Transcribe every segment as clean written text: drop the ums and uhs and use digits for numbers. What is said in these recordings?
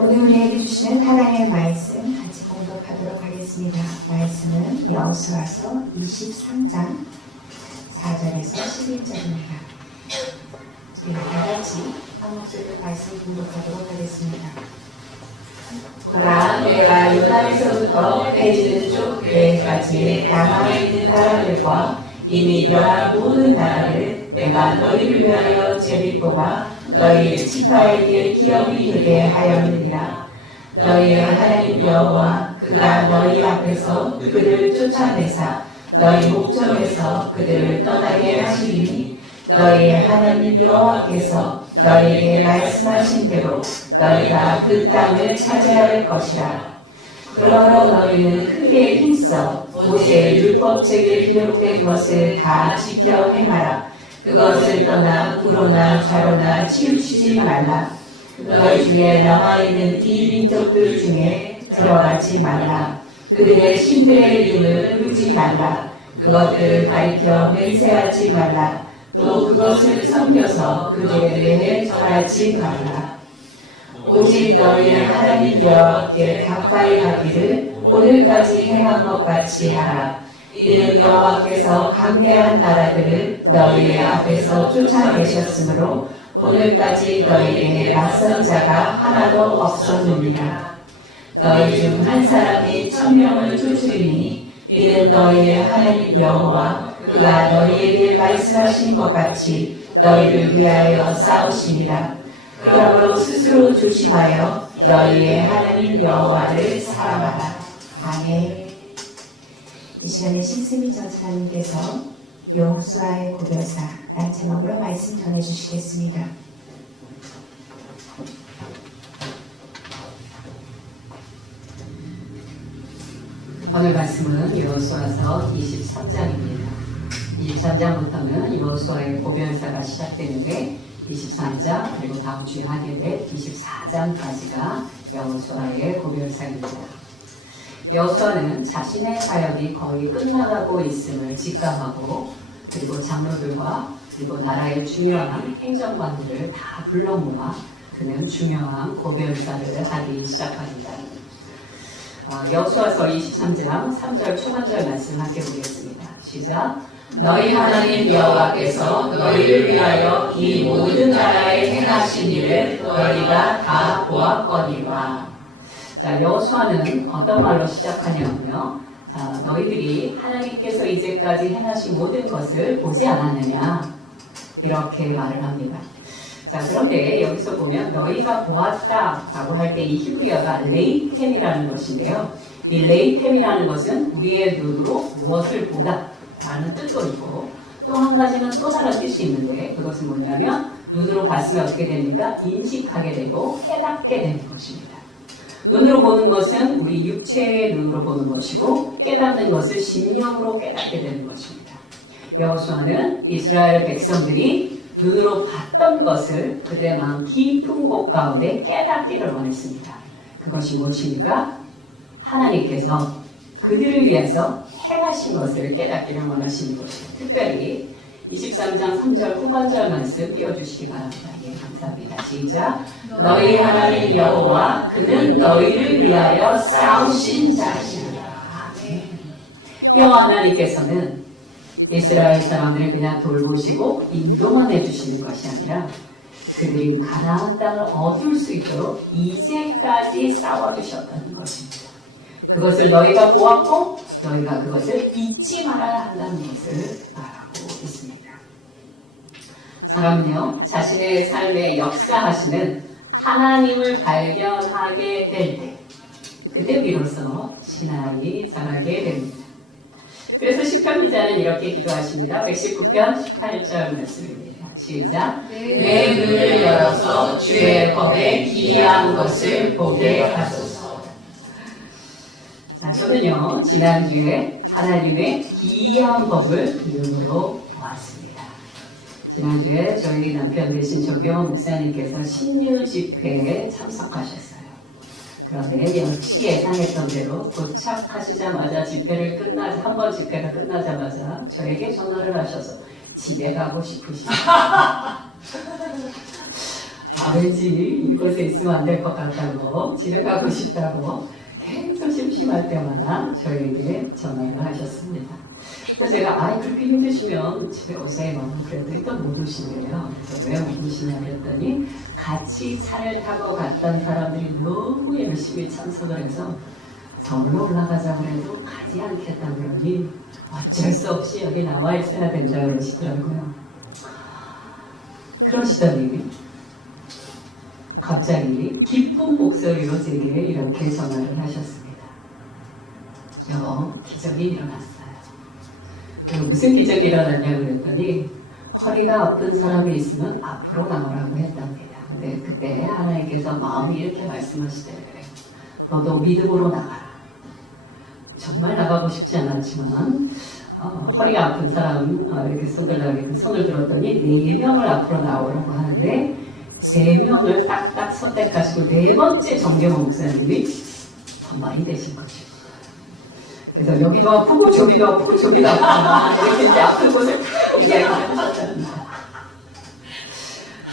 오늘 우리에게 주시는 하나님의 말씀 같이 공독하도록 하겠습니다. 말씀은 여호수아서 23장 4절에서 11절입니다. 우리 다 같이 한 목소리로 말씀 공독하도록 하겠습니다. 보라, 내가 요단에서부터 해지는 쪽 배까지 남아에 있는 나라들과 이미 멸한 모든 나라를 내가 너희를 위하여 제비 뽑아 너희 지파에게 기업이 되게 하였느니라. 너희의 하나님 여호와 그가 너희 앞에서 그들을 쫓아내사 너희 목전에서 그들을 떠나게 하시리니 너희의 하나님 여호와께서 너희에게 말씀하신 대로 너희가 그 땅을 차지할 것이라. 그러므로 너희는 크게 힘써 모세의 율법책에 기록된 것을 다 지켜 행하라. 그것을 떠나 우로나 좌로나 치우치지 말라. 너희 중에 남아있는 이 민족들 중에 들어가지 말라. 그들의 신들의 이름을 부르지 말라. 그것들을 가리켜 맹세하지 말라. 또 그것을 섬겨서 그들에 대해 절하지 말라. 오직 너희의 하나님 여호와께 가까이 가기를 오늘까지 행한 것 같이 하라. 이는 여호와께서 강대한 나라들을 너희의 앞에서 쫓아내셨으므로 오늘까지 너희에게 맞선 자가 하나도 없었느니라. 너희 중 한 사람이 1000명을 쫓으리니 이는 너희의 하나님 여호와 그가 너희에게 말씀하신 것 같이 너희를 위하여 싸우시니라. 그러므로 스스로 조심하여 너희의 하나님 여호와를 사랑하라. 아멘. 이 시간에 신스미 전사님께서 여호수아의 고별사 라는 제목으로 말씀 전해주시겠습니다. 오늘 말씀은 여호수아서 23장입니다. 23장부터는 여호수아의 고별사가 시작되는데 23장 그리고 다음 주에 하게 될 24장까지가 여호수아의 고별사입니다. 여호수아는 자신의 사역이 거의 끝나가고 있음을 직감하고 그리고 장로들과 그리고 나라의 중요한 행정관들을 다 불러 모아 그는 중요한 고별사를 하기 시작합니다. 여호수아서 23장 3절 초반절 말씀 함께 보겠습니다. 시작. 너희 하나님 여호와께서 너희를 위하여 이 모든 나라에 행하신 일을 너희가 다 보았거니와. 자, 여호수아는 어떤 말로 시작하냐면요. 자, 너희들이 하나님께서 이제까지 행하신 모든 것을 보지 않았느냐 이렇게 말을 합니다. 자, 그런데 여기서 보면 너희가 보았다라고 할 때 이 히브리어가 레이템이라는 것인데요. 이 레이템이라는 것은 우리의 눈으로 무엇을 보다 라는 뜻도 있고 또 한 가지는 또 다른 뜻이 있는데 그것은 뭐냐면 눈으로 봤으면 어떻게 됩니까? 인식하게 되고 깨닫게 되는 것입니다. 눈으로 보는 것은 우리 육체의 눈으로 보는 것이고 깨닫는 것을 심령으로 깨닫게 되는 것입니다. 여호수아는 이스라엘 백성들이 눈으로 봤던 것을 그들의 마음 깊은 곳 가운데 깨닫기를 원했습니다. 그것이 무엇입니까? 하나님께서 그들을 위해서 행하신 것을 깨닫기를 원하시는 것입니다. 특별히 23장 3절 후반절 말씀 띄워주시기 바랍니다. 예, 감사합니다. 시작. 너희 하나님 여호와 그는 너희를 위하여 싸우신 자시니라. 아멘. 여호와 하나님께서는 이스라엘 사람들을 그냥 돌보시고 인도만 해주시는 것이 아니라 그들이 가나안 땅을 얻을 수 있도록 이제까지 싸워주셨다는 것입니다. 그것을 너희가 보았고 너희가 그것을 잊지 말아야 한다는 것을 말하고 있습니다. 사람은요, 자신의 삶에 역사하시는 하나님을 발견하게 될 때, 그때 비로소 신앙이 자라게 됩니다. 그래서 시편 기자는 이렇게 기도하십니다. 119편 18절 말씀입니다. 시작. 내 눈을 열어서 주의 법에 기이한 것을 보게 하소서. 자, 저는요, 지난주에 하나님의 기이한 법을 눈으로 보았습니다. 지난주에 저희 남편 되신 정경원 목사님께서 신유 집회에 참석하셨어요. 그런데 역시 예상했던 대로 도착하시자마자 한 번 집회가 끝나자마자 저에게 전화를 하셔서 집에 가고 싶으시다. 왠지 이곳에 있으면 안 될 것 같다고, 집에 가고 싶다고 계속 심심할 때마다 저에게 전화를 하셨습니다. 그래서 제가 그렇게 힘드시면 집에 오세요. 그랬더니 또 못 오시네요. 그래서 왜 못 오시냐 그랬더니 같이 차를 타고 갔던 사람들이 너무 열심히 참석을 해서 서울로 올라가자고 해도 가지 않겠다 그러니 어쩔 수 없이 여기 나와 있어야 된다 그러시더라고요. 그러시더니 갑자기 기쁜 목소리로 제게 이렇게 전화를 하셨습니다. 여보, 기적이 일어났어요. 무슨 기적이 일어났냐 그랬더니 허리가 아픈 사람이 있으면 앞으로 나오라고 했답니다. 근데 그때 하나님께서 마음이 이렇게 말씀하시더래요. 너도 믿음으로 나가라. 정말 나가고 싶지 않았지만 허리가 아픈 사람 이렇게 손을 들었더니 4명을 앞으로 나오라고 하는데 3명을 딱딱 선택하시고 4번째 정경호 목사님이 선발이 되신 거죠. 그래서 여기도 아프고 저기도 아프고 저기도 아프고 이렇게 이제 아픈 곳을 다 이야기를 하셨답니다.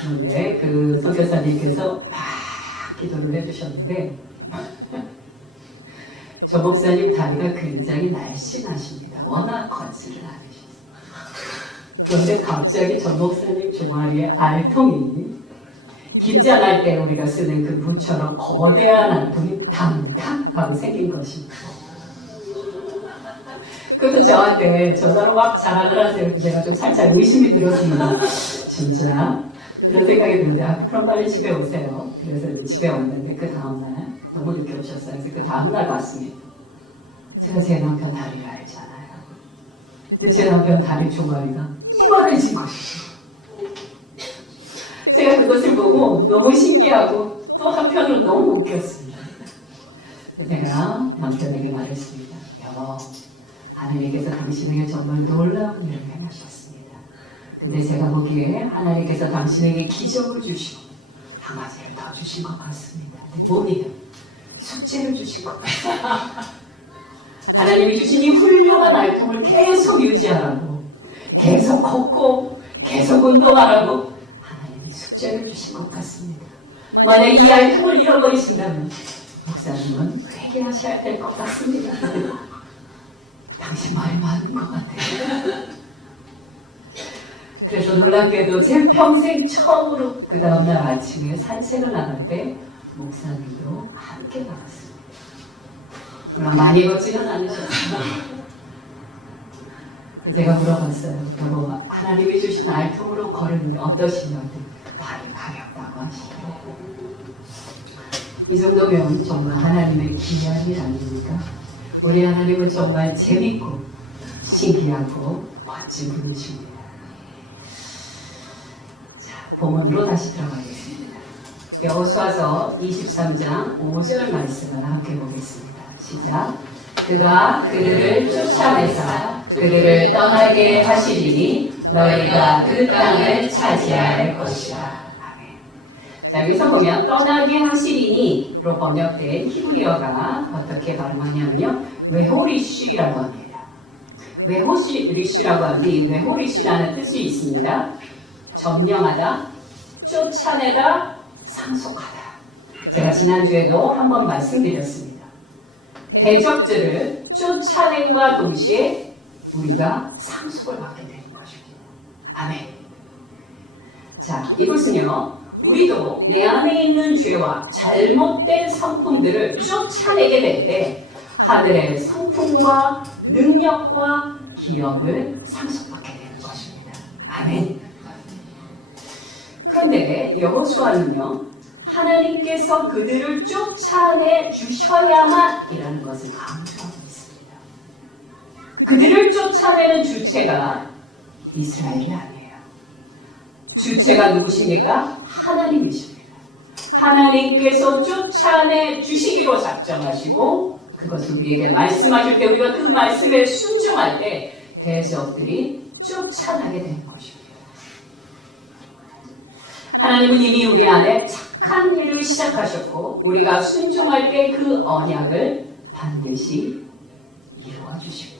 그런데 그 선교사님께서 막 기도를 해주셨는데 저 목사님 다리가 굉장히 날씬하십니다. 워낙 건슬을 안 하셨어요. 그런데 갑자기 저 목사님 종아리에 알통이 김장할 때 우리가 쓰는 그 무처럼 거대한 알통이 당당 하고 생긴 것입니다. 그래서 저한테 전화로 막 자랑을 하세요. 제가 좀 살짝 의심이 들었습니다. 진짜 이런 생각이 드는데 그럼 빨리 집에 오세요. 그래서 집에 왔는데 그 다음날 너무 늦게 오셨어요. 그래서 그 다음날 왔습니다. 제가 제 남편 다리를 알잖아요. 근데 제 남편 다리 종아리가 이만해진 것이죠. 제가 그것을 보고 너무 신기하고 또 한편으로 너무 웃겼습니다. 제가 남편에게 말했습니다. 여보, 하나님께서 당신에게 정말 놀라운 일을 행하셨습니다. 근데 제가 보기에 하나님께서 당신에게 기적을 주시고 한 가지를 더 주신 것 같습니다. 근데 뭐냐? 숙제를 주신 것 같습니다. 하나님이 주신 이 훌륭한 알통을 계속 유지하라고, 계속 걷고 계속 운동하라고 하나님이 숙제를 주신 것 같습니다. 만약 이 알통을 잃어버리신다면 목사님은 회개하셔야 될 것 같습니다. 당신 말이 맞는 것 같아요. 그래서 놀랍게도 제 평생 처음으로 그 다음날 아침에 산책을 나갈 때 목사님도 함께 나갔습니다. 물론 많이 걷지는 않으셨어요. 제가 물어봤어요. 여보, 하나님이 주신 알통으로 걸으는 게 어떠시냐고. 발이 가볍다고 하시더라고요. 이 정도면 정말 하나님의 귀한 일 아닙니까? 우리 하나님은 정말 재밌고 신기하고 멋진 분이십니다. 자, 본문으로 다시 들어가겠습니다. 여호수아서 23장 5절 말씀을 함께 보겠습니다. 시작. 그가 그들을 쫓아내사 그들을 떠나게 하시리니 너희가 그 땅을 차지할 것이라. 아멘. 자, 여기서 보면 떠나게 하시리니로 번역된 히브리어가 어떻게 발음하냐면요, 웨호리쉬라고 합니다. 웨호리쉬라고 하는데 이 웨호리쉬라는 뜻이 있습니다. 점령하다, 쫓아내다, 상속하다. 제가 지난주에도 한번 말씀드렸습니다. 대적들을 쫓아낸과 동시에 우리가 상속을 받게 되는 것입니다. 아멘. 자, 이것은요, 우리도 내 안에 있는 죄와 잘못된 성품들을 쫓아내게 될 때 하늘의 성품과 능력과 기업을 상속받게 되는 것입니다. 아멘. 그런데 여호수아는요, 하나님께서 그들을 쫓아내 주셔야만 이라는 것을 강조하고 있습니다. 그들을 쫓아내는 주체가 이스라엘이 아니에요. 주체가 누구십니까? 하나님이십니다. 하나님께서 쫓아내 주시기로 작정하시고 그것을 우리에게 말씀하실 때 우리가 그 말씀에 순종할 때 대적들이 쫓아나게 되는 것입니다. 하나님은 이미 우리 안에 착한 일을 시작하셨고 우리가 순종할 때 그 언약을 반드시 이루어 주십니다.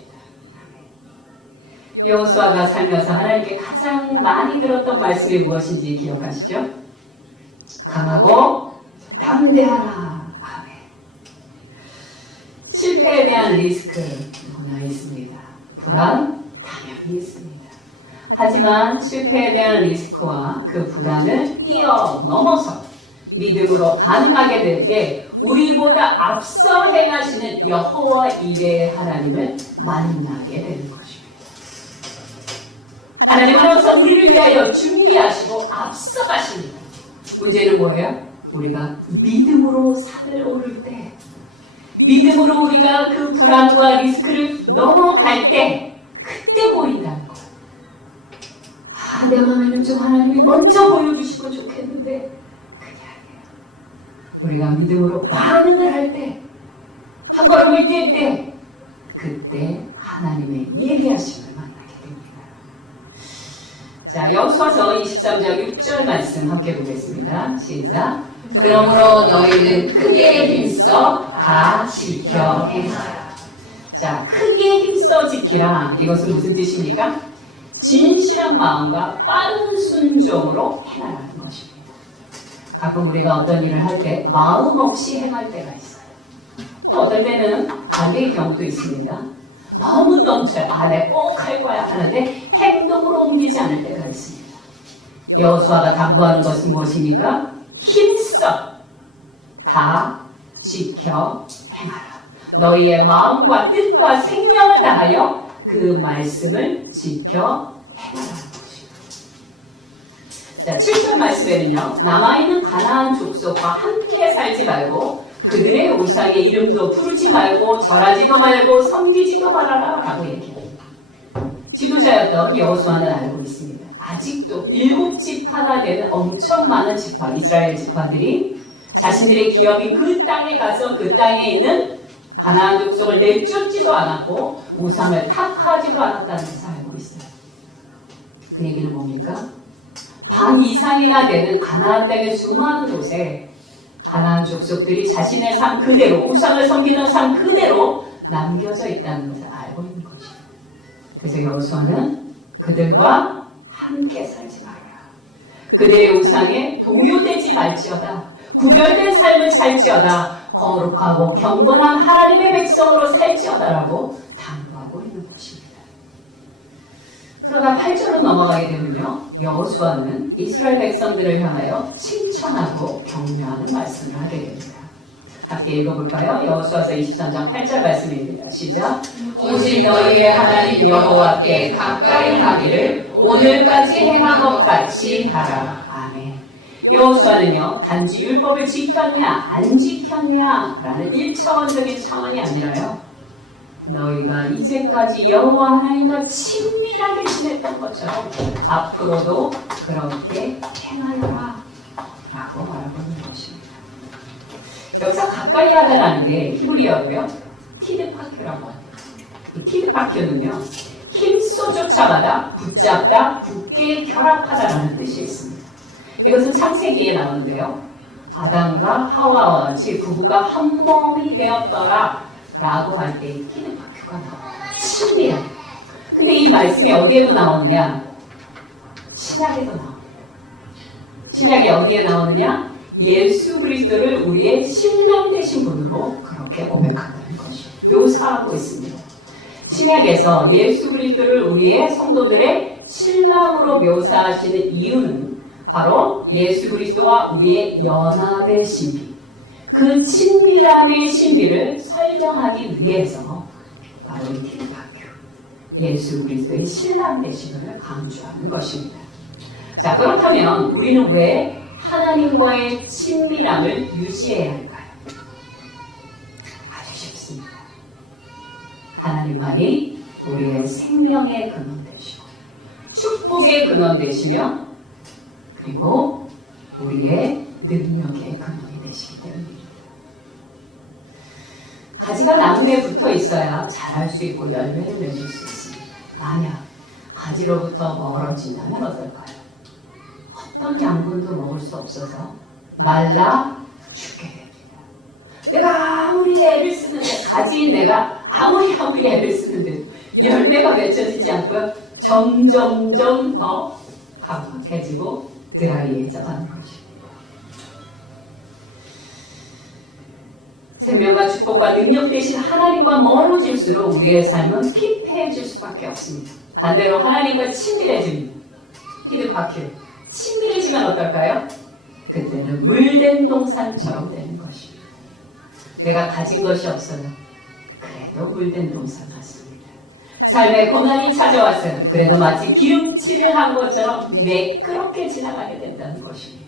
여호수아가 살면서 하나님께 가장 많이 들었던 말씀이 무엇인지 기억하시죠? 강하고 담대하라. 아멘. 실패에 대한 리스크 누구나 있습니다. 불안 당연히 있습니다. 하지만 실패에 대한 리스크와 그 불안을 뛰어넘어서 믿음으로 반응하게 될 때 우리보다 앞서 행하시는 여호와 이레의 하나님을 만나게 되는 것입니다. 하나님은 항상 우리를 위하여 준비하시고 앞서 가십니다. 문제는 뭐예요? 우리가 믿음으로 산을 오를 때, 믿음으로 우리가 그 불안과 리스크를 넘어갈 때 그때 보인다는 거예요. 아, 내 마음에는 좀 하나님이 먼저 보여주시면 좋겠는데 그게 아니에요. 우리가 믿음으로 반응을 할 때, 한 걸음을 뛸 때 그때 하나님의 예비하심을 만나게 됩니다. 자, 여호수아서 23장 6절 말씀 함께 보겠습니다. 시작. 그러므로 너희는 크게 힘써 다 지켜 행하라. 자, 크게 힘써 지키라. 이것은 무슨 뜻입니까? 진실한 마음과 빠른 순종으로 행하라는 것입니다. 가끔 우리가 어떤 일을 할 때 마음 없이 행할 때가 있어요. 또 어떨 때는 반대의 경우도 있습니다. 마음은 넘쳐요. 아, 내가 꼭 할 거야 하는데 행동으로 옮기지 않을 때가 있습니다. 여호수아가 당부하는 것은 무엇입니까? 힘써 다 지켜 행하라. 너희의 마음과 뜻과 생명을 다하여 그 말씀을 지켜 행하라는 것입니다. 자, 7절 말씀에는요, 남아있는 가나안 족속과 함께 살지 말고 그들의 우상의 이름도 부르지 말고 절하지도 말고 섬기지도 말아라 라고 얘기합니다. 지도자였던 여호수아는 알고 있습니다. 아직도 7지파나 되는 엄청 많은 지파, 이스라엘 지파들이 자신들의 기업인 그 땅에 가서 그 땅에 있는 가나안 족속을 내쫓지도 않았고 우상을 탁하지도 않았다는 것을 알고 있어요. 그 얘기는 뭡니까? 반 이상이나 되는 가나안 땅의 수많은 곳에 가나안 족속들이 자신의 삶 그대로, 우상을 섬기던 삶 그대로 남겨져 있다는 것을 알고 있는 것이에요. 그래서 여호수아는 그들과 함께 살지 말아라. 그들의 우상에 동요되지 말지어다. 구별된 삶을 살지어다. 거룩하고 경건한 하나님의 백성으로 살지어다라고 당부하고 있는 것입니다. 그러다 8절로 넘어가게 되면요, 여호수아는 이스라엘 백성들을 향하여 칭찬하고 격려하는 말씀을 하게 됩니다. 함께 읽어볼까요? 여호수아서 23장 8절 말씀입니다. 시작. 오직 너희의 하나님 여호와께 가까이 하기를 오늘까지 행한 것 같이 하라. 아멘. 여호수아는요, 단지 율법을 지켰냐 안 지켰냐 라는 1차원적인 차원이 아니라요, 너희가 이제까지 여호와 하나님과 친밀하게 지냈던 것처럼 앞으로도 그렇게 행하여라 라고 말하고 있는 것입니다. 여기서 가까이 하다라는 게 히브리어로요, 티드파큐라고 합니다. 이 티드파큐는요, 힘써 쫓아가다, 붙잡다, 굳게 결합하다라는 뜻이 있습니다. 이것은 창세기에 나오는데요, 아담과 하와와 같이 부부가 한 몸이 되었더라 라고 할 때 티드파큐가 나와요. 친밀한. 근데 이 말씀이 어디에도 나오느냐? 신약에도 나옵니다. 신약이 어디에 나오느냐? 예수 그리스도를 우리의 신랑 되신 분으로 그렇게 고백한다는 것이죠. 묘사하고 있습니다. 신약에서 예수 그리스도를 우리의 성도들의 신랑으로 묘사하시는 이유는 바로 예수 그리스도와 우리의 연합의 신비, 그 친밀함의 신비를 설명하기 위해서 바로 이 티드파큐, 예수 그리스도의 신랑 되심을 강조하는 것입니다. 자, 그렇다면 우리는 왜 하나님과의 친밀함을 유지해야 할까요? 아주 쉽습니다. 하나님만이 우리의 생명의 근원 되시고 축복의 근원 되시며 그리고 우리의 능력의 근원이 되시기 때문입니다. 가지가 나무에 붙어 있어야 자랄 수 있고 열매를 맺을 수 있습니다. 만약 가지로부터 멀어진다면 어떨까요? 어떤 양분도 먹을 수 없어서 말라 죽게 됩니다. 내가 아무리 애를 쓰는데, 가지인 내가 아무리 애를 쓰는데 열매가 맺혀지지 않고요, 점점점 더 강팍해지고 드라이해져 가는 것입니다. 생명과 축복과 능력 대신 하나님과 멀어질수록 우리의 삶은 피폐해질 수밖에 없습니다. 반대로 하나님과 친밀해집니다. 피드바퀴. 친밀해지면 어떨까요? 그때는 물된 동산처럼 되는 것입니다. 내가 가진 것이 없어요. 그래도 물된 동산 같습니다. 삶의 고난이 찾아왔어요. 그래도 마치 기름칠을 한 것처럼 매끄럽게 지나가게 된다는 것입니다.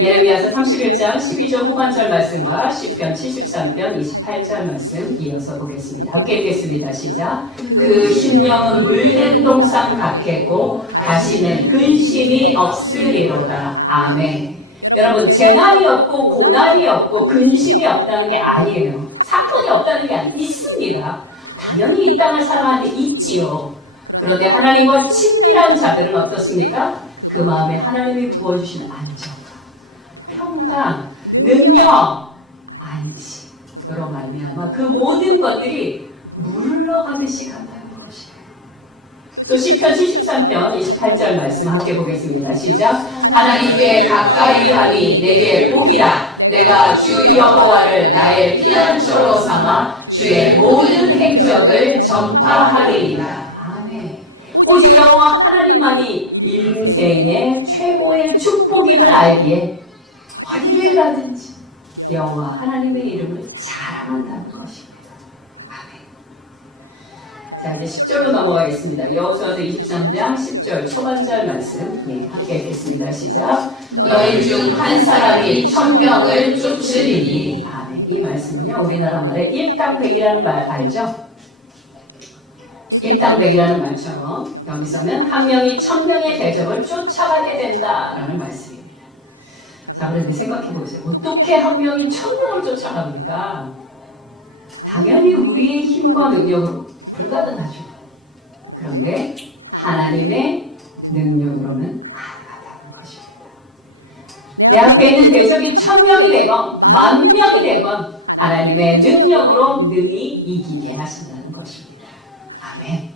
예레미야서 31장 12절 후반절 말씀과 시편 73편 28절 말씀 이어서 보겠습니다. 함께 읽겠습니다. 시작. 그 심령은 물된 동산 같겠고 다시는 근심이 없으리로다. 아멘. 여러분, 재난이 없고 고난이 없고 근심이 없다는 게 아니에요. 사건이 없다는 게 아니에요. 있습니다. 당연히 이 땅을 살아가는데 있지요. 그런데 하나님과 친밀한 자들은 어떻습니까? 그 마음에 하나님이 부어주시는 안정감, 평강, 능력, 안식으로 말미암아 그 모든 것들이 물러가듯이 간다는 것이에요. 또 시편 73편 28절 말씀 함께 보겠습니다. 시작. 하나님께 가까이 하니 내게 복이라. 내가 주 여호와를 나의 피난처로 삼아 주의 모든 행적을 전파하리이다. 아멘. 오직 여호와 하나님만이 인생의 최고의 축복임을 알기에 어디를 가든지 여호와 하나님의 이름을 자랑한다는 것입니다. 아멘. 자, 이제 10절로 넘어가겠습니다. 여호수아서 23장 10절 초반절 말씀 함께 읽겠습니다. 시작. 너희 중 한 사람이 1000명을 쫓으리니. 아멘. 이 말씀은요, 우리나라 말에 일당백이라는 말 알죠? 일당백이라는 말처럼 여기서는 한 명이 1000명의 대적을 쫓아가게 된다라는 말씀입니다. 자, 그런데 생각해 보세요. 어떻게 한 명이 1000명을 쫓아갑니까? 당연히 우리의 힘과 능력으로 불가능하죠. 그런데 하나님의 능력으로는 가능하다는 것입니다. 내 앞에 있는 대적이 1000명이 되건 10,000명이 되건 하나님의 능력으로 능히 이기게 하신다는 것입니다. 아멘.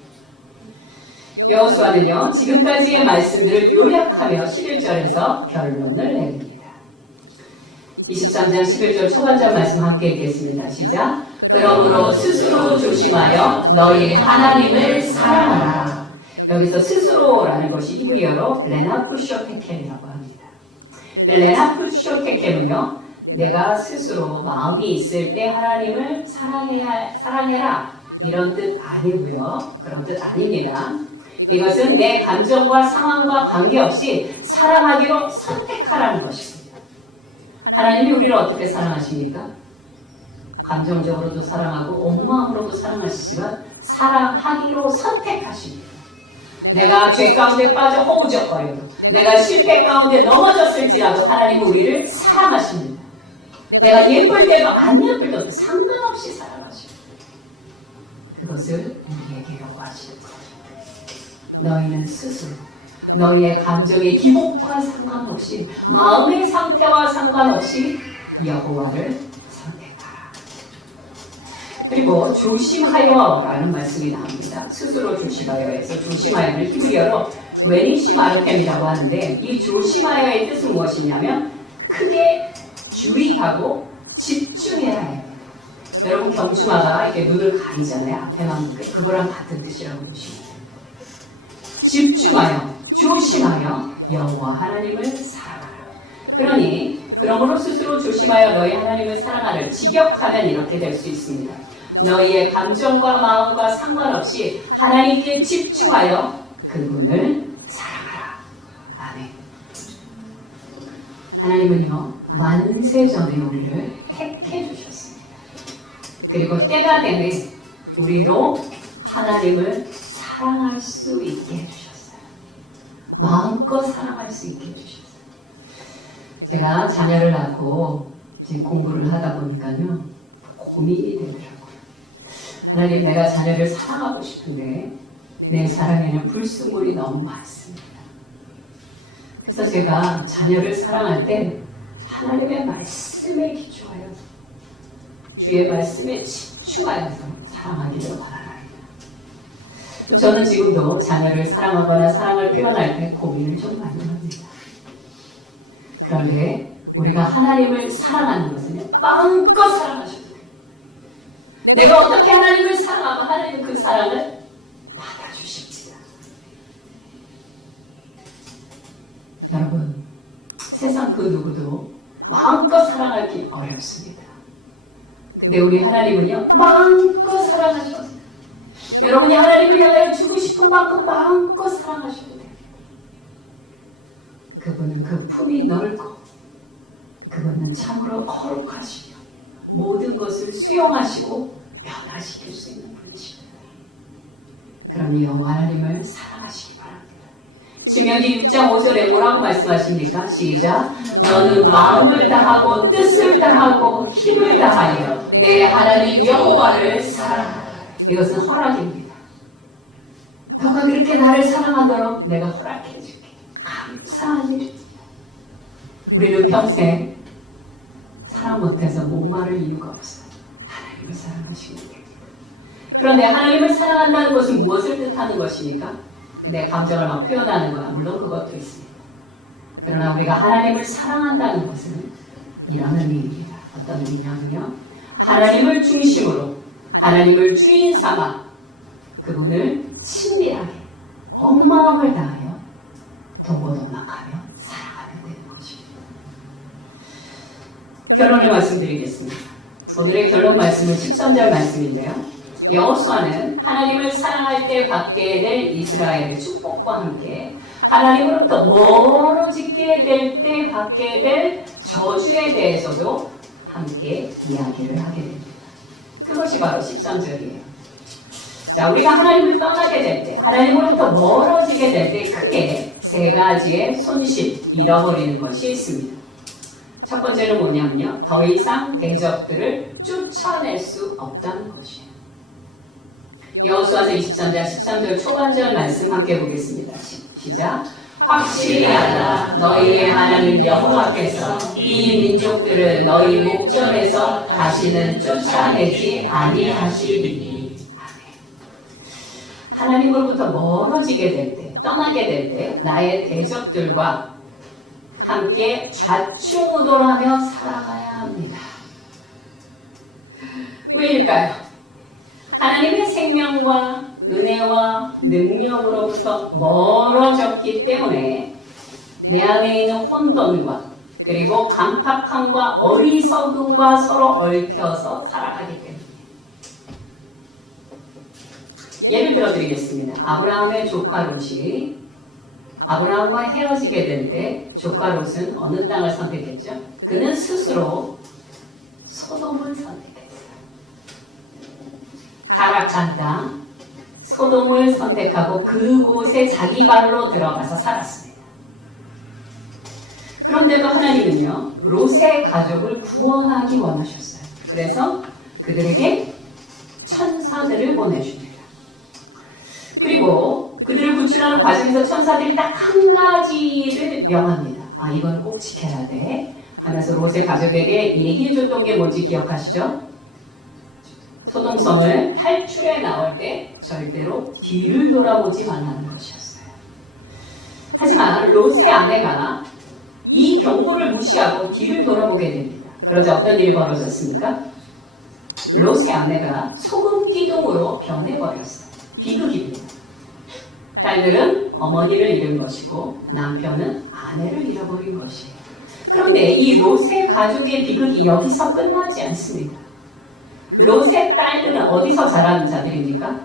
여호수아는요, 지금까지의 말씀들을 요약하며 11절에서 결론을 내립니다. 23장 11절 초반절 말씀 함께 읽겠습니다. 시작. 그러므로 스스로 조심하여 너희 하나님을 사랑하라. 여기서 스스로라는 것이 히브리어로 레나푸쇼테켈이라고 합니다. 레나푸쇼테켈은요, 내가 스스로 마음이 있을 때 하나님을 사랑해라 이런 뜻 아니고요. 그런 뜻 아닙니다. 이것은 내 감정과 상황과 관계없이 사랑하기로 선택하라는 것입니다. 하나님이 우리를 어떻게 사랑하십니까? 감정적으로도 사랑하고 온 마음으로도 사랑하시지만 사랑하기로 선택하십니다. 내가 죄 가운데 빠져 허우적거려도, 내가 실패 가운데 넘어졌을지라도 하나님은 우리를 사랑하십니다. 내가 예쁠 때도 안 예쁠 때도 상관없이 사랑하십니다. 그것을 우리에게 요구하시는 거예요. 너희는 스스로 너희의 감정의 기복과 상관없이, 마음의 상태와 상관없이 여호와를 선택하라. 그리고 조심하여라는 말씀이 나옵니다. 스스로 조심하여에서 조심하여는 히브리어로 웨니시마르템이라고 하는데, 이 조심하여의 뜻은 무엇이냐면 크게 주의하고 집중해야 해요. 여러분, 경주마가 이렇게 눈을 가리잖아요. 앞에만 보게. 그거랑 같은 뜻이라고 보시면 돼요. 집중하여, 조심하여 여호와 하나님을 사랑하라. 그러므로 스스로 조심하여 너희 하나님을 사랑하를 직역하면 이렇게 될 수 있습니다. 너희의 감정과 마음과 상관없이 하나님께 집중하여 그분을 사랑하라. 아멘. 하나님은요, 만세전에 우리를 택해 주셨습니다. 그리고 때가 되면 우리로 하나님을 사랑할 수 있게 해주셨어요. 마음껏 사랑할 수 있게 해주셨어요. 제가 자녀를 낳고 이제 공부를 하다 보니까요, 고민이 되더라고요. 하나님, 내가 자녀를 사랑하고 싶은데 내 사랑에는 불순물이 너무 많습니다. 그래서 제가 자녀를 사랑할 때 하나님의 말씀에 기초하여 주의 말씀에 집중하여서 사랑하기를 바랍니다. 저는 지금도 자녀를 사랑하거나 사랑을 표현할 때 고민을 좀 많이 합니다. 그런데 우리가 하나님을 사랑하는 것은요, 마음껏 사랑하셔도 돼요. 내가 어떻게 하나님을 사랑하면 하나님은 그 사랑을 받아주십니다. 여러분, 세상 그 누구도 마음껏 사랑하기 어렵습니다. 근데 우리 하나님은요, 마음껏 사랑하셔도 돼요. 여러분이 하나님을 향하여 주고 싶은 만큼 마음껏 사랑하셔도 돼요. 그분은 그 품이 넓고 그분은 참으로 거룩하시며 모든 것을 수용하시고 변화시킬 수 있는 분이십니다. 그러니 여호와 하나님을 사랑하시기 바랍니다. 신명기 6장 5절에 뭐라고 말씀하십니까? 시작. 너는 마음을 다하고 뜻을 다하고 힘을 다하여 내 하나님 여호와를 사랑하라. 이것은 허락입니다. 너가 그렇게 나를 사랑하도록 내가 허락해 줄게. 감사한 일입니다. 우리는 평생 사랑 못해서 목마를 이유가 없어요. 하나님을 사랑하시는 겁니다. 그런데 하나님을 사랑한다는 것은 무엇을 뜻하는 것입니까? 내 감정을 막 표현하는 거야. 물론 그것도 있습니다. 그러나 우리가 하나님을 사랑한다는 것은 이런 의미입니다. 어떤 의미냐면요. 하나님을 중심으로 하나님을 주인 삼아 그분을 친밀하게 온 마음을 다하여 동고동락하며 살아가면 되는 것입니다. 결론을 말씀드리겠습니다. 오늘의 결론 말씀은 13절 말씀인데요. 여호수아는 하나님을 사랑할 때 받게 될 이스라엘의 축복과 함께 하나님으로부터 멀어지게 될 때 받게 될 저주에 대해서도 함께 이야기를 하게 됩니다. 그것이 바로 13절이에요. 자, 우리가 하나님을 떠나게 될 때, 하나님으로부터 멀어지게 될 때 크게 세 가지의 손실, 잃어버리는 것이 있습니다. 첫 번째는 뭐냐면요. 더 이상 대적들을 쫓아낼 수 없다는 것이에요. 여호수아서 23장 13절 초반절 말씀 함께 보겠습니다. 시작. 확실히 알라. 너희의 하나님 여호와께서 이 민족들을 너희 목전에서 다시는 쫓아내지 아니하시리니. 하나님으로부터 멀어지게 될 때, 떠나게 될 때 나의 대적들과 함께 좌충우돌하며 살아가야 합니다. 왜일까요? 하나님의 생명과 은혜와 능력으로부터 멀어졌기 때문에 내 안에 있는 혼돈과 그리고 강팍함과 어리석음과 서로 얽혀서 살아가기 때문에. 예를 들어 드리겠습니다. 아브라함의 조카 롯이 아브라함과 헤어지게 될 때 조카 롯은 어느 땅을 선택했죠? 그는 스스로 소돔을 선택했어요. 타락한 땅 소돔을 선택하고 그곳에 자기 발로 들어가서 살았습니다. 그런데도 하나님은요, 롯의 가족을 구원하기 원하셨어요. 그래서 그들에게 천사들을 보내줍니다. 그리고 그들을 구출하는 과정에서 천사들이 딱 한 가지를 명합니다. 아, 이건 꼭 지켜야 돼 하면서 롯의 가족에게 얘기해줬던 게 뭔지 기억하시죠? 소돔성을 탈출해 나올 때 절대로 뒤를 돌아보지 말라는 것이었어요. 하지만 롯의 아내가 이 경고를 무시하고 뒤를 돌아보게 됩니다. 그러자 어떤 일이 벌어졌습니까? 롯의 아내가 소금 기둥으로 변해버렸어요. 비극입니다. 딸들은 어머니를 잃은 것이고 남편은 아내를 잃어버린 것이에요. 그런데 이 롯의 가족의 비극이 여기서 끝나지 않습니다. 롯의 딸들은 어디서 자라는 자들입니까?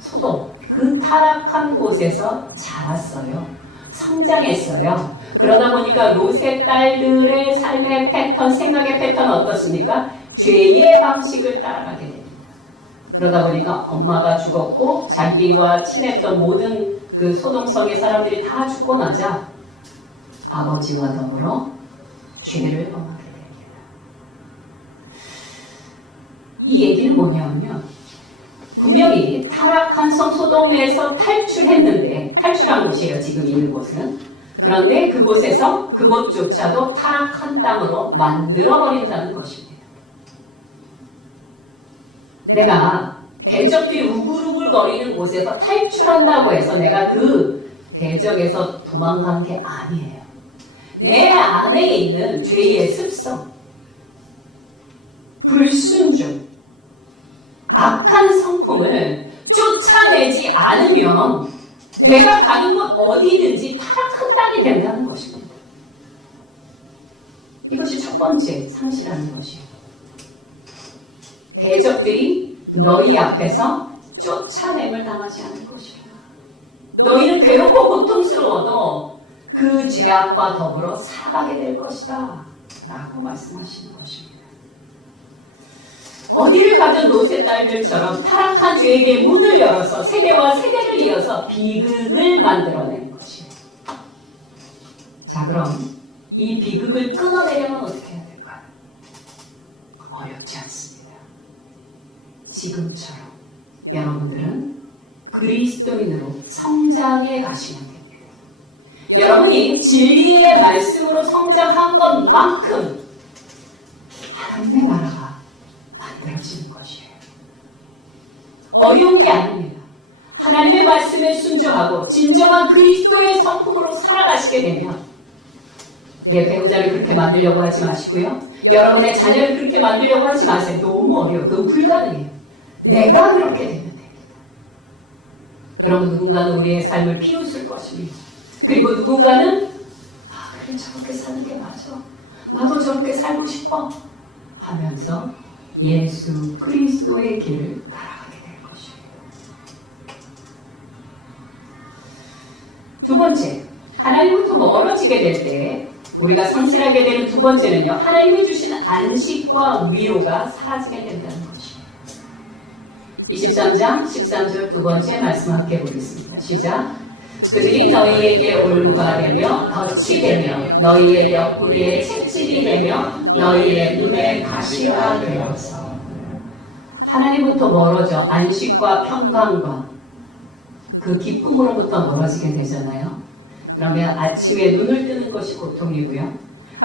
소돔, 그 타락한 곳에서 자랐어요. 성장했어요. 그러다 보니까 롯의 딸들의 삶의 패턴, 생각의 패턴은 어떻습니까? 죄의 방식을 따라가게 됩니다. 그러다 보니까 엄마가 죽었고 자기와 친했던 모든 그 소돔성의 사람들이 다 죽고 나자 아버지와 더불어 죄를 범하게 됩니다. 이 얘기는 뭐냐면요. 분명히 타락한 성 소돔에서 탈출했는데, 탈출한 곳이에요. 지금 있는 곳은. 그런데 그곳에서 그곳조차도 타락한 땅으로 만들어버린다는 것입니다. 내가 대적들이 우글우글거리는 곳에서 탈출한다고 해서 내가 그 대적에서 도망간 게 아니에요. 내 안에 있는 죄의 습성, 않으면 내가 가는 곳 어디든지 타락한 땅이 된다는 것입니다. 이것이 첫 번째 상실하는 것이에요. 대적들이 너희 앞에서 쫓아냄을 당하지 않을 것이라. 너희는 괴롭고 고통스러워도 그 죄악과 더불어 살아가게 될 것이다 라고 말씀하시는 것입니다. 어디를 가든 롯의 딸들처럼 타락한 죄에게 문을 열어서 세대와 세대를 이어서 비극을 만들어내는 것이에요. 자, 그럼 이 비극을 끊어내려면 어떻게 해야 될까요? 어렵지 않습니다. 지금처럼 여러분들은 그리스도인으로 성장해 가시면 됩니다. 여러분이 진리의 말씀으로 성장한 것만큼 하나님의 나라가 만들어지는 것이에요. 어려운 게 아닙니다. 하나님의 말씀에 순종하고 진정한 그리스도의 성품으로 살아가시게 되면 내 배우자를 그렇게 만들려고 하지 마시고요. 여러분의 자녀를 그렇게 만들려고 하지 마세요. 너무 어려워요. 그건 불가능해요. 내가 그렇게 되면 됩니다. 그러면 누군가는 우리의 삶을 비웃을 것입니다. 그리고 누군가는 그래 저렇게 사는 게 맞아. 나도 저렇게 살고 싶어 하면서 예수 그리스도의 길을 따라가게 될 것이에요. 두 번째, 하나님부터 멀어지게 될 때 우리가 상실하게 되는 두 번째는요, 하나님이 주시는 안식과 위로가 사라지게 된다는 것이에요. 23장 13절 두 번째 말씀 함께 보겠습니다. 시작. 그들이 너희에게 올무가 되며 덫이 되며 너희의 옆구리에 채찍이 되며 너희의 눈에 가시가 되어서. 하나님부터 멀어져 안식과 평강과 그 기쁨으로부터 멀어지게 되잖아요. 그러면 아침에 눈을 뜨는 것이 고통이고요.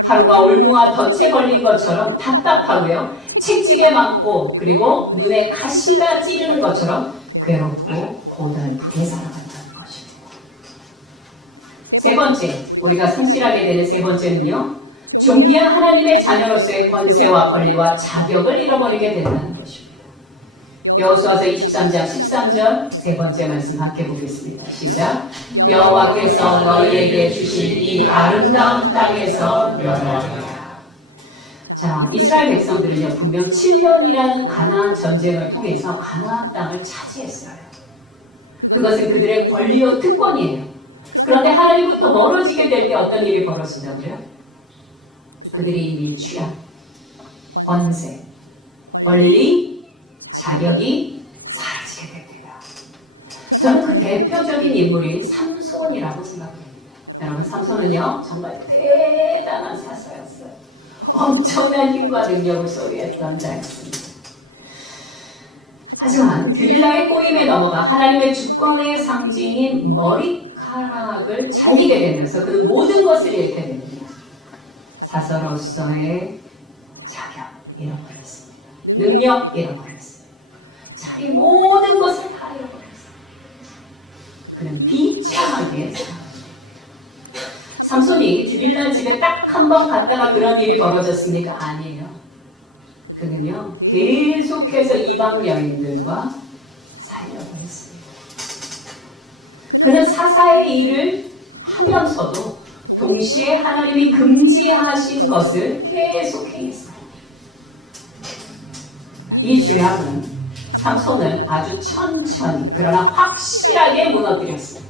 하루가 올무와 덫에 걸린 것처럼 답답하고요. 채찍에 맞고 그리고 눈에 가시가 찌르는 것처럼 괴롭고 고달프게 살아간다는 것입니다. 세 번째, 우리가 상실하게 되는 세 번째는요. 존귀한 하나님의 자녀로서의 권세와 권리와 자격을 잃어버리게 된다는 것입니다. 여호수아서 23장 13절 세 번째 말씀 함께 보겠습니다. 시작. 여호와께서 너희에게 주신 이 아름다운 땅에서 멸하리라. 자, 이스라엘 백성들은요, 분명 7년이라는 가나안 전쟁을 통해서 가나안 땅을 차지했어요. 그것은 그들의 권리요 특권이에요. 그런데 하나님부터 멀어지게 될 때 어떤 일이 벌어진다고요? 그들이 이미 취한 권세, 권리, 자격이 사라지게 됩니다. 저는 그 대표적인 인물이 삼손이라고 생각합니다. 여러분, 삼손은요 정말 대단한 사사였어요. 엄청난 힘과 능력을 소유했던 자였습니다. 하지만 드릴라의 꼬임에 넘어가 하나님의 주권의 상징인 머리카락을 잘리게 되면서 그는 모든 것을 잃게 됩니다. 사서로서의 자격 잃어버렸습니다. 능력 잃어버렸습니다. 자기 모든 것을 다 잃어버렸어요. 그는 비참하게 살았습니다. 삼손이 드릴라 집에 딱 한 번 갔다가 그런 일이 벌어졌습니까? 아니에요. 그는요 계속해서 이방 여인들과 살려고 했습니다. 그는 사사의 일을 하면서도 동시에 하나님이 금지하신 것을 계속 행했어요. 이 죄악은 삼손을 아주 천천히 그러나 확실하게 무너뜨렸습니다.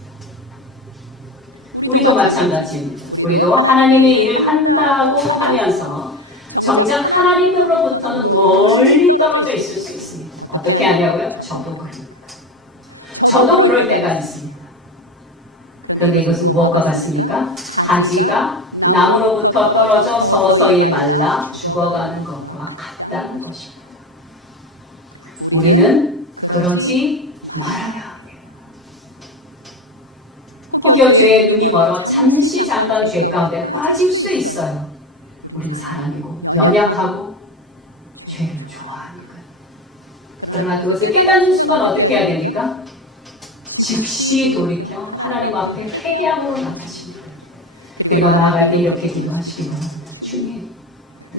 우리도 마찬가지입니다. 우리도 하나님의 일을 한다고 하면서 정작 하나님으로부터는 멀리 떨어져 있을 수 있습니다. 어떻게 하냐고요? 저도 그럽니다. 저도 그럴 때가 있습니다. 그런데 이것은 무엇과 같습니까? 가지가 나무로부터 떨어져 서서히 말라 죽어가는 것과 같다는 것입니다. 우리는 그러지 말아야 합니다. 혹여 죄에 눈이 멀어 잠시 잠깐 죄 가운데 빠질 수 있어요. 우린 사람이고 연약하고 죄를 좋아하니까요. 그러나 그것을 깨닫는 순간 어떻게 해야 됩니까? 즉시 돌이켜 하나님 앞에 회개함으로 나가십니다. 그리고 나아갈 때 이렇게 기도하시기 바랍니다. 주님,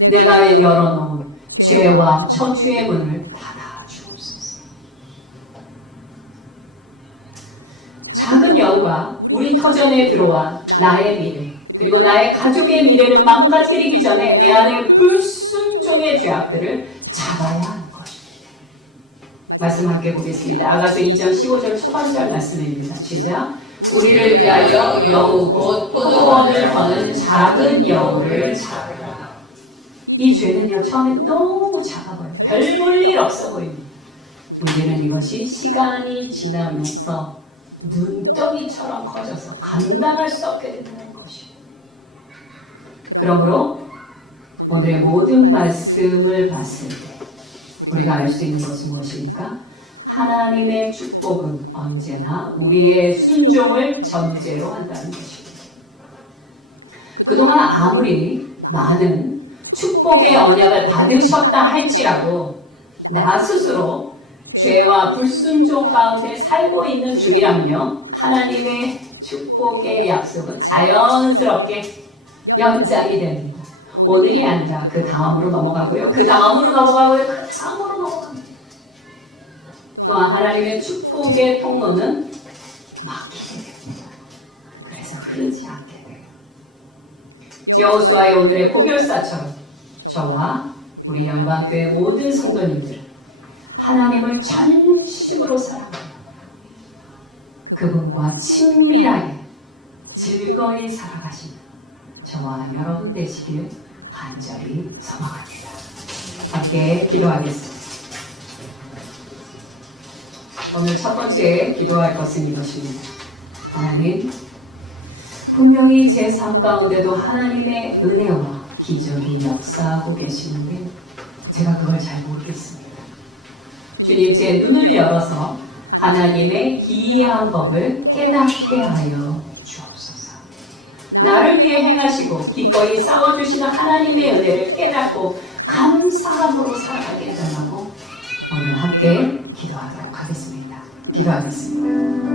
내가 열어놓은 죄와 처주의 문을 닫아 주옵소서. 작은 여우가 우리 터전에 들어와 나의 미래 그리고 나의 가족의 미래를 망가뜨리기 전에 내 안에 불순종의 죄악들을 잡아야 하는 것입니다. 말씀 함께 보겠습니다. 아가서 2장 15절 초반절 말씀입니다. 시작. 우리를 위하여 여우 곧 포도원을 거는 작은 여우를 잡으라. 이 죄는요 처음에 너무 작아 보여요. 별 볼 일 없어 보입니다. 문제는 이것이 시간이 지나면서 눈덩이처럼 커져서 감당할 수 없게 된다는 것이에요. 그러므로 오늘의 모든 말씀을 봤을 때 우리가 알 수 있는 것은 무엇입니까? 하나님의 축복은 언제나 우리의 순종을 전제로 한다는 것입니다. 그동안 아무리 많은 축복의 언약을 받으셨다 할지라도 나 스스로 죄와 불순종 가운데 살고 있는 중이라면요, 하나님의 축복의 약속은 자연스럽게 연장이 됩니다. 오늘이 아니라 그 다음으로 넘어가고요, 그 다음으로 넘어가고요, 그 다음으로 넘어갑니다. 또한 하나님의 축복의 통로는 막히게 됩니다. 그래서 흐르지 않게 돼요. 여호수아의 오늘의 고별사처럼 저와 우리 열방교회 모든 성도님들은 하나님을 전심으로 사랑하며 그분과 친밀하게 즐거이 살아가시는 저와 여러분 되시길 간절히 소망합니다. 함께 기도하겠습니다. 오늘 첫 번째 기도할 것은 이것입니다. 하나님, 분명히 제 삶 가운데도 하나님의 은혜와 기적이 역사하고 계시는데 제가 그걸 잘 모르겠습니다. 주님, 제 눈을 열어서 하나님의 기이한 법을 깨닫게 하여 주옵소서. 나를 위해 행하시고 기꺼이 싸워주시는 하나님의 은혜를 깨닫고 감사함으로 살아가게 해달라고 오늘 함께 기도하도록 하겠습니다. 기도하겠습니다.